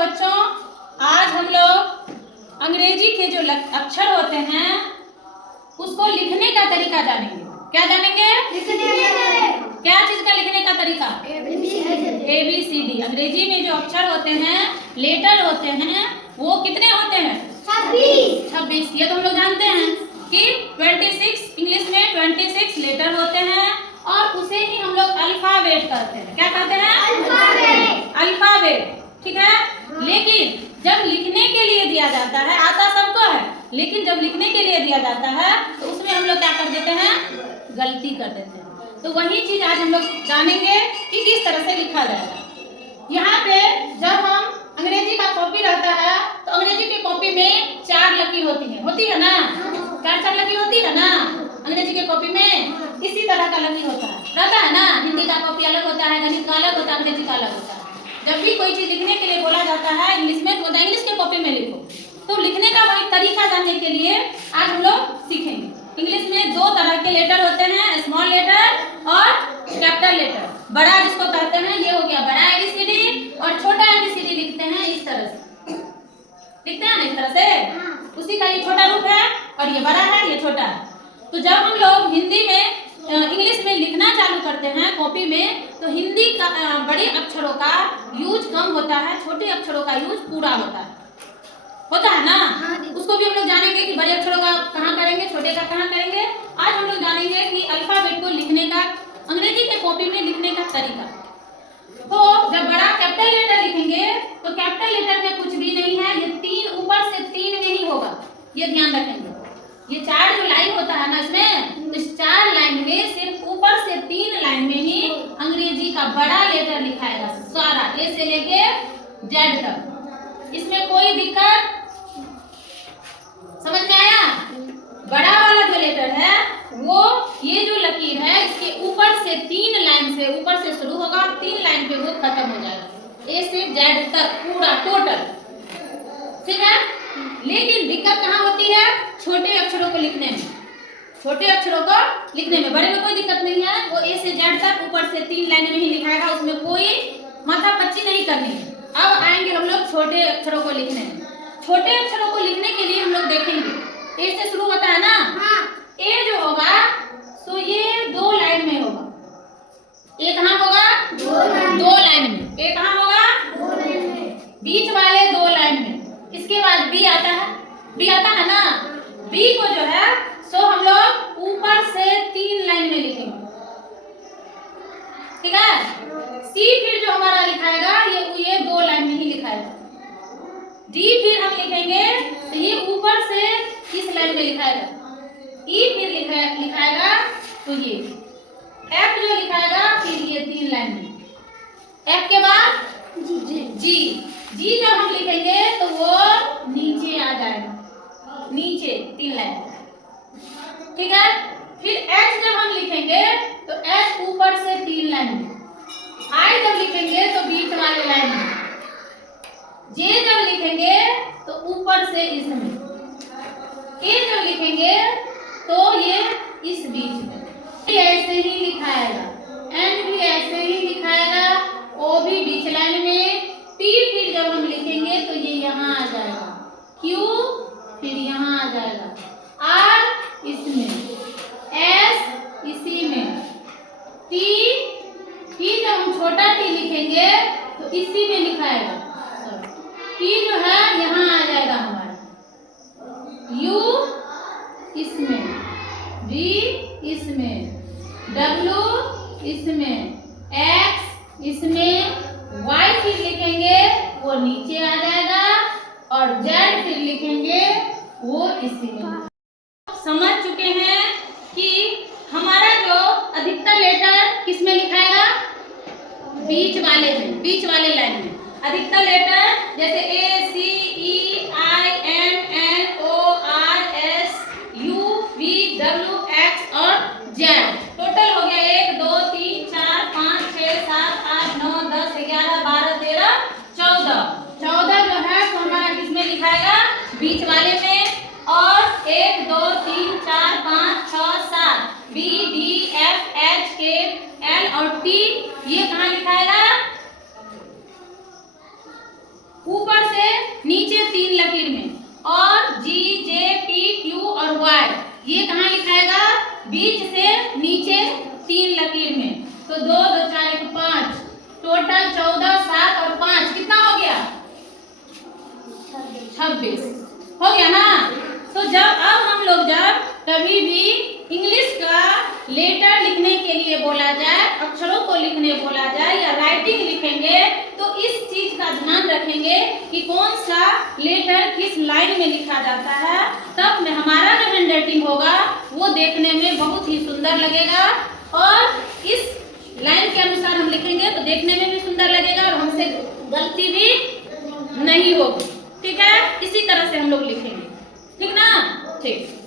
बच्चों, आज हम लोग अंग्रेजी के जो अक्षर होते हैं उसको लिखने का तरीका जानेंगे। क्या जानेंगे? क्या चीज का लिखने का तरीका? ABCD। अंग्रेजी में जो अक्षर होते हैं, लेटर होते हैं, वो कितने होते हैं? 26। ये तो हम लोग जानते हैं कि 26 इंग्लिश में 26 लेटर होते हैं और उसे ही हम लोग अल्फाबेट कहते हैं। क्या कहते हैं? अल्फाबेट। ठीक है। लेकिन जब लिखने के लिए दिया जाता है, आता सबको है, लेकिन जब लिखने के लिए दिया जाता है तो उसमें हम लोग क्या कर देते हैं? गलती कर देते हैं। तो वही चीज आज हम लोग जानेंगे कि किस तरह से लिखा जाएगा। यहाँ पे जब हम अंग्रेजी का कॉपी रहता है तो अंग्रेजी की कॉपी में 4 लकीर होती है ना? 4 लकीर होती है ना अंग्रेजी के कॉपी में? इसी तरह का लकीर रहता है ना। हिंदी का कॉपी अलग होता है, गणित का अलग होता है, अंग्रेजी का अलग होता है। जब भी कोई चीज लिखने के लिए बोला जाता है इंग्लिश में, तो इंग्लिश के कॉपी में लिखो। तो लिखने का वही तरीका जानने के लिए आज हम लोग सीखेंगे। इंग्लिश में 2 तरह के लेटर होते हैं, स्मॉल लेटर और कैपिटल लेटर। बड़ा जिसको कहते हैं ये हो गया बड़ा ABCD, और छोटा ABCD लिखते हैं इस तरह से। लिखते हैं ना इस तरह से, उसी का ये छोटा रूप है और ये बड़ा है, ये छोटा है। तो जब हम लोग हिंदी में इंग्लिश में लिखना चालू करते हैं कॉपी में, तो हिंदी का बड़े अक्षरों का यूज कम होता है, छोटे अक्षरों का यूज पूरा होता है ना। उसको भी हम लोग जानेंगे कि बड़े अक्षरों का कहाँ करेंगे, छोटे का कहाँ करेंगे। आज हम लोग जानेंगे कि अल्फाबेट को लिखने का, अंग्रेजी के कॉपी में लिखने का तरीका। तो जब बड़ा कैपिटल लेटर लिखेंगे तो कैपिटल लेटर में कुछ भी नहीं है, ये 3 ऊपर से 3 में ही होगा, ये ध्यान रखेंगे। ये 4 जो लाइन होता है ना इसमें, तो इस 4 लाइन में सिर्फ ऊपर से 3 लाइन में ही अंग्रेजी का बड़ा लेटर लिखाएगा, सारा A से लेके Z तक। इसमें कोई दिक्कत समझ में आया? बड़ा वाला जो लेटर है वो ये जो लकीर है इसके ऊपर से 3 लाइन से, ऊपर से शुरू होगा, 3 लाइन पे वो खत्म हो जाएगा, A से Z तक पूरा टोटल। ठीक है। लेकिन दिक्कत कहाँ होती है? छोटे अक्षरों को लिखने में। छोटे अक्षरों को लिखने में, बड़े में कोई दिक्कत नहीं है, वो A से Z तक ऊपर से 3 लाइन में ही लिखाएगा, उसमें कोई माथापच्ची नहीं करनी है। अब आएंगे हम लोग छोटे अक्षरों को लिखने में। छोटे अक्षरों को लिखने के लिए हम लोग देखेंगे A से शुरू होता है ना। A जो होगा तो ये 2 लाइन में होगा। A कहाँ होगा? 2 लाइन में। A कहाँ होगा? 2 लाइन में, बीच वाले 2 लाइन में। इसके बाद B आता है ना। B को जो है सो हम लोग ऊपर से 3 लाइन में लिखेंगे। ठीक है। C फिर जो हमारा लिखाएगा ये 2 लाइन में ही लिखाएगा। D फिर हम लिखेंगे तो ये ऊपर से इस लाइन में लिखाएगा। E फिर लिखाएगा तो ये। F जो लिखाएगा फिर ये 3 लाइन में। F के बाद G जब हम लिखेंगे तो वो नीचे आ जाएगा, नीचे 3 लाइन। ठीक है। फिर H जब हम लिखेंगे तो H ऊपर से 3 लाइन में। I जब लिखेंगे तो बीच वाले लाइन में। J जब लिखेंगे तो ऊपर से इसमें। K जब लिखेंगे तो ये इस बीच में। ऐसे ही लिखाएगा, N भी ऐसे ही लिखाएगा, O भी बीच लाइन में। P फिर जब हम लिखेंगे तो ये यहाँ आ जाएगा, Q फिर यहाँ आ जाएगा, R इसमें, S इसी में, T जब हम छोटा T लिखेंगे तो इसी में लिखाएगा। T जो है यहाँ आ जाएगा हमारा, U इसमें, V इसमें, W इसमें, X इसमें, Y फिर लिखेंगे वो नीचे आ जाएगा, और Z फिर लिखेंगे वो इसी में। समझ चुके हैं कि हमारा जो अधिकतर लेटर किसमें लिखाएगा? बीच वाले में, बीच वाले लाइन में। अधिकतर लेटर जैसे A C E I M N O R S U V W X और Z। टोटल हो गया 1 2 3 4 5 6 7 8 9 10 11 12 13 14। 14 जो है तो हमारा किसमें लिखाएगा? बीच वाले में। और 1 2 3 4 5 6 7 B D F H K L और T ये कहाँ लिखाएगा? ऊपर नीचे 3 लकीर में, और G J P Q और Y ये कहाँ लिखाएगा? बीच से नीचे 3 लकीर में। तो 2 2 4 1 5, टोटल 14 7 और 5 कितना हो गया? 26 हो गया ना। तो जब अब हम लोग जब कभी भी इंग्लिश का लेटर लिखने के लिए बोला जाए, अक्षरों को लिखने बोला जाए या राइटिंग लिखेंगे, तो इस चीज का ध्यान रखेंगे कि कौन सा लेटर किस लाइन में लिखा जाता है। तब में हमारा जो हैंडराइटिंग होगा वो देखने में बहुत ही सुंदर लगेगा, और इस लाइन के अनुसार हम लिखेंगे तो देखने में भी सुंदर लगेगा और हमसे गलती भी नहीं होगी। ठीक है, इसी तरह से हम लोग लिखेंगे। ठीक ना? ठीक।